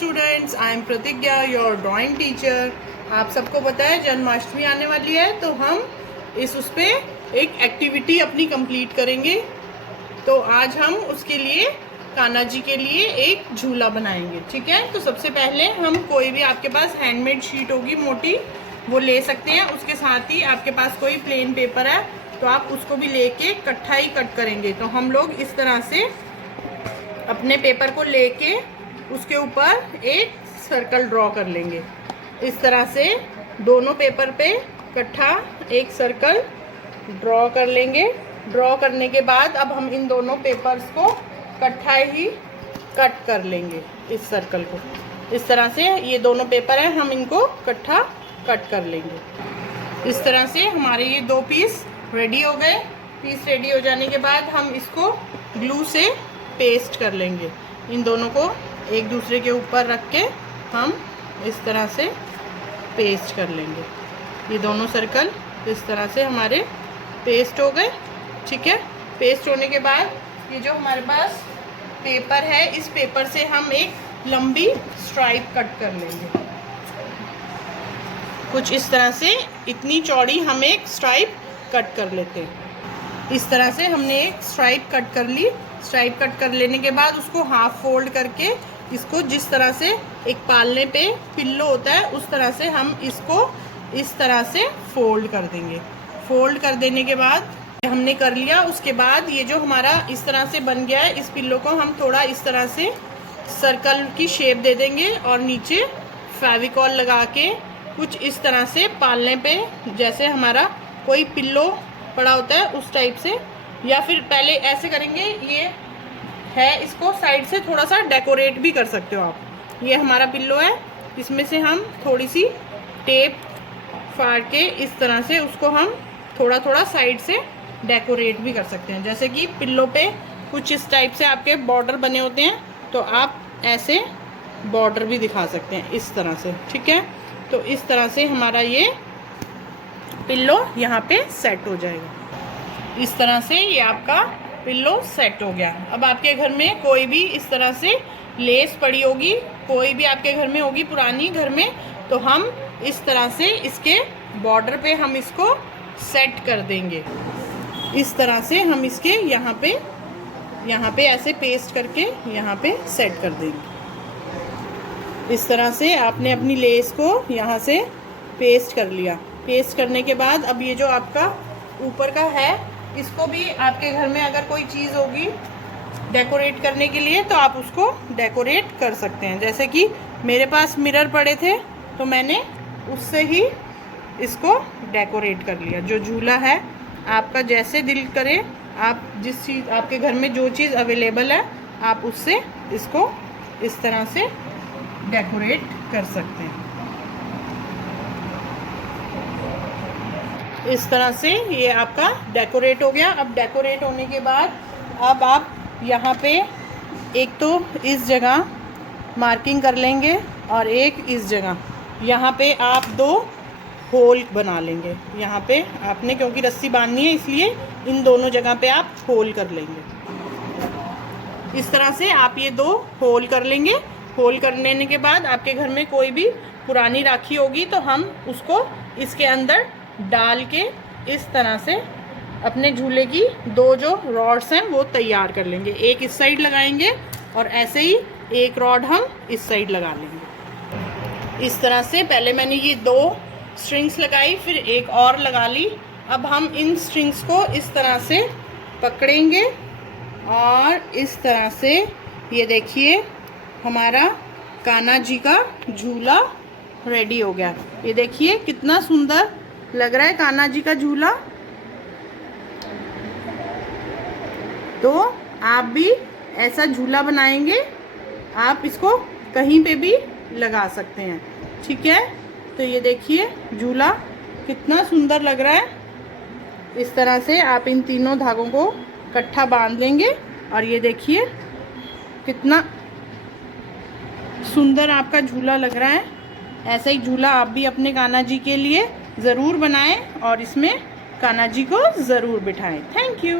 Students, I am प्रतिज्ञा, your drawing teacher. आप सबको पता है जन्माष्टमी आने वाली है, तो हम उस पर एक एक्टिविटी अपनी कंप्लीट करेंगे। तो आज हम उसके लिए कान्हा जी के लिए एक झूला बनाएंगे। ठीक है, तो सबसे पहले हम कोई भी आपके पास हैंडमेड शीट होगी मोटी, वो ले सकते हैं। उसके साथ ही आपके पास कोई प्लेन पेपर है तो आप उसको भी लेके इकट्ठा ही कट करेंगे। तो हम लोग इस तरह से अपने पेपर को लेके उसके ऊपर एक सर्कल ड्रॉ कर लेंगे। इस तरह से दोनों पेपर पे इकट्ठा एक सर्कल ड्रॉ कर लेंगे। ड्रॉ करने के बाद अब हम इन दोनों पेपर्स को इकट्ठा ही कट कर लेंगे। इस सर्कल को इस तरह से, ये दोनों पेपर हैं, हम इनको इकट्ठा कट कर लेंगे। इस तरह से हमारे ये दो पीस रेडी हो गए। पीस रेडी हो जाने के बाद हम इसको ग्लू से पेस्ट कर लेंगे। इन दोनों को एक दूसरे के ऊपर रख के हम इस तरह से पेस्ट कर लेंगे। ये दोनों सर्कल इस तरह से हमारे पेस्ट हो गए। ठीक है, पेस्ट होने के बाद ये जो हमारे पास पेपर है, इस पेपर से हम एक लंबी स्ट्राइप कट कर लेंगे। कुछ इस तरह से, इतनी चौड़ी हम एक स्ट्राइप कट कर लेते हैं। इस तरह से हमने एक स्ट्राइप कट कर ली। स्ट्राइप कट कर लेने के बाद उसको हाफ फोल्ड करके इसको जिस तरह से एक पालने पे पिल्लो होता है उस तरह से हम इसको इस तरह से फोल्ड कर देंगे। फोल्ड कर देने के बाद हमने कर लिया। उसके बाद ये जो हमारा इस तरह से बन गया है, इस पिल्लो को हम थोड़ा इस तरह से सर्कल की शेप दे देंगे और नीचे फेविकॉल लगा के कुछ इस तरह से पालने पे, जैसे हमारा कोई पिल्लो पड़ा होता है उस टाइप से, या फिर पहले ऐसे करेंगे। ये है, इसको साइड से थोड़ा सा डेकोरेट भी कर सकते हो आप। ये हमारा पिल्लो है, इसमें से हम थोड़ी सी टेप फाड़ के इस तरह से उसको हम थोड़ा थोड़ा साइड से डेकोरेट भी कर सकते हैं। जैसे कि पिल्लो पे कुछ इस टाइप से आपके बॉर्डर बने होते हैं, तो आप ऐसे बॉर्डर भी दिखा सकते हैं इस तरह से। ठीक है, तो इस तरह से हमारा ये पिल्लो यहाँ पे सेट हो जाएगा। इस तरह से ये आपका पिल्लो सेट हो गया। अब आपके घर में कोई भी इस तरह से लेस पड़ी होगी, कोई भी आपके घर में होगी पुरानी घर में, तो हम इस तरह से इसके बॉर्डर पे हम इसको सेट कर देंगे। इस तरह से हम इसके यहाँ पे ऐसे पेस्ट करके यहाँ पे सेट कर देंगे। इस तरह से आपने अपनी लेस को यहाँ से पेस्ट कर लिया। पेस्ट करने के बाद अब ये जो आपका ऊपर का है, इसको भी आपके घर में अगर कोई चीज़ होगी डेकोरेट करने के लिए तो आप उसको डेकोरेट कर सकते हैं। जैसे कि मेरे पास मिरर पड़े थे तो मैंने उससे ही इसको डेकोरेट कर लिया। जो झूला है आपका जैसे दिल करे, आप जिस चीज़ आपके घर में जो चीज़ अवेलेबल है आप उससे इसको इस तरह से डेकोरेट कर सकते हैं। इस तरह से ये आपका डेकोरेट हो गया। अब डेकोरेट होने के बाद अब आप यहाँ पे एक तो इस जगह मार्किंग कर लेंगे और एक इस जगह, यहाँ पे आप दो होल बना लेंगे। यहाँ पे आपने क्योंकि रस्सी बांधनी है इसलिए इन दोनों जगह पे आप होल कर लेंगे। इस तरह से आप ये दो होल कर लेंगे। होल कर लेने के बाद आपके घर में कोई भी पुरानी राखी होगी तो हम उसको इसके अंदर डाल के इस तरह से अपने झूले की दो जो रॉड्स हैं वो तैयार कर लेंगे। एक इस साइड लगाएंगे और ऐसे ही एक रॉड हम इस साइड लगा लेंगे। इस तरह से पहले मैंने ये दो स्ट्रिंग्स लगाई, फिर एक और लगा ली। अब हम इन स्ट्रिंग्स को इस तरह से पकड़ेंगे और इस तरह से, ये देखिए हमारा कान्हा जी का झूला रेडी हो गया। ये देखिए कितना सुंदर लग रहा है कान्हा जी का झूला। तो आप भी ऐसा झूला बनाएंगे, आप इसको कहीं पे भी लगा सकते हैं। ठीक है, तो ये देखिए झूला कितना सुंदर लग रहा है। इस तरह से आप इन तीनों धागों को इकट्ठा बांध लेंगे और ये देखिए कितना सुंदर आपका झूला लग रहा है। ऐसा ही झूला आप भी अपने कान्हा जी के लिए ज़रूर बनाएं और इसमें कान्हा जी को ज़रूर बिठाएं। Thank you.